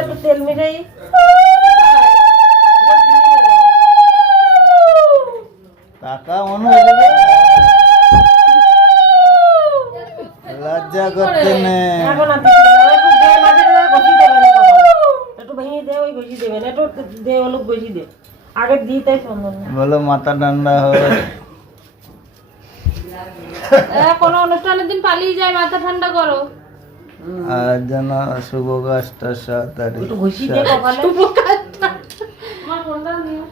একটু তেল মিশাই টাকা মনে হয় লজ্জা করতে নেই। এখন আর দিচ্ছি না, একটু দে মাঝে ঘষি দেবেন একটু ভেঙে দে, ওই ঘষি দেবেন একটু দে, হলুদ ঘষি দে আগে দিই তাই সুন্দর না। বলো মাথা ঠান্ডা হয়। কোনো অনুষ্ঠানের দিন পালিয়ে যায়, মাথা ঠান্ডা করো। আর যেন শুভ কাজটা 7 তারিখ। একটু ঘষি দে কপালে। আমার ফোনটা নিয়ে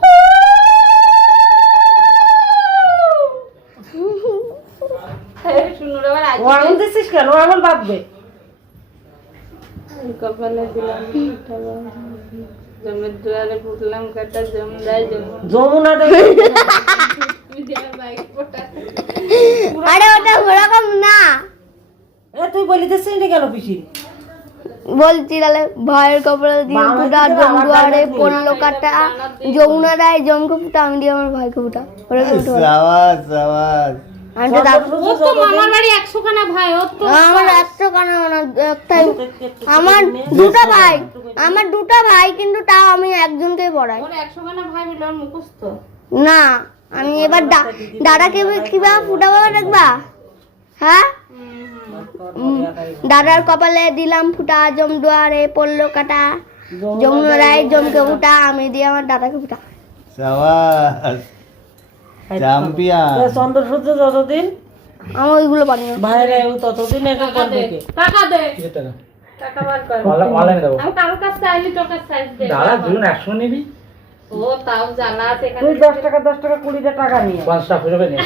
শুনুন এবার ও আঙুল দিচ্ছিস কেন? ও আঙুল বাদ দে। কপালে দিলাম জমের দুয়ারে ফুটলাম কাটা জমদায় যমুনা দে। আরে ওটা ওরকম না, এ তুই বলিতেছিস না কেন পিসি? বলছি তাহলে ভাইয়ের কপালে দিয়ে ফুটা জমদুয়ারে পড়লো কাটা যমুনা রায় জমকে ফুটা আমি দিয়ে আমার ভাইকে ফুটা ওরকম তো সাবাস সাবাস। আমি তো ও তো মামার বাড়ি 100 খানা ভাই, ও তো আমার 100 কানা না একটাই, আমার দুটো ভাই, আমার দুটো ভাই কিন্তু তাও আমি একজনকেই পড়াই ওর 100 খানা ভাই বলে ওর মুখস্থ না। আমি এবার দাদাকে কিভাবে ফুটাবো দেখবা? হ্যাঁ, দাদার কপালে দিলাম ফুটা জমদুয়ারে পড়লো কাটা যমুনা রায় জমকে ফুটা আমি দিয়ে আমার দাদাকে ফুটা। সাবাস চ্যাম্পিয়ন। চন্দ্র সূর্য যতদিন আমি ওইগুলো পারি না। বাইরে ততদিন এটা করবে কে? টাকা দে, কিসের টাকা? টাকা বার কর। অনলাইনে দেবো। আমি কারোর কাছে চাইনি, তোর কাছে চাইছি। দাঁড়া দুজন 100 নিবি, ও তাও জানা আছে এখানে। তুই 10 টাকা 20 টাকা নিয়ে 5 টাকা খুঁজে নে।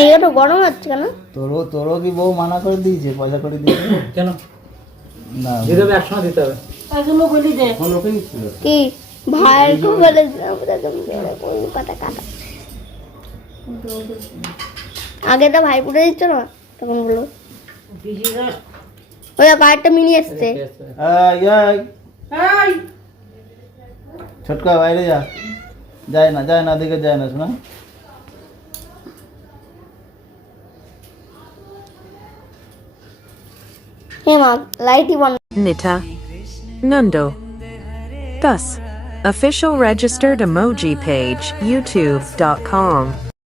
এই তো গরম হচ্ছে কেন? তোরও কি বউ মানা করে দিয়েছে পয়সা করে দিয়েছে? কেন না দিতে হবে, 100 দিতে হবে। তাই জন্য বলি দে। কি ভাইয়ের কপালে দিলাম ফুটা জমদুয়ারে পড়লো কাটা কাটা। আগে তো ভাই ফুটে দিচ্ছ না, তখন বলো পিসিরা ওই পায়েরটা মিনি এসছে। এই এই ছোটকা বাইরে যা, যায় না দিকে যায় না শোনা। হে মা লাইটই বন্ধ। Nita. Nundo. Thus. Official registered emoji page, youtube.com.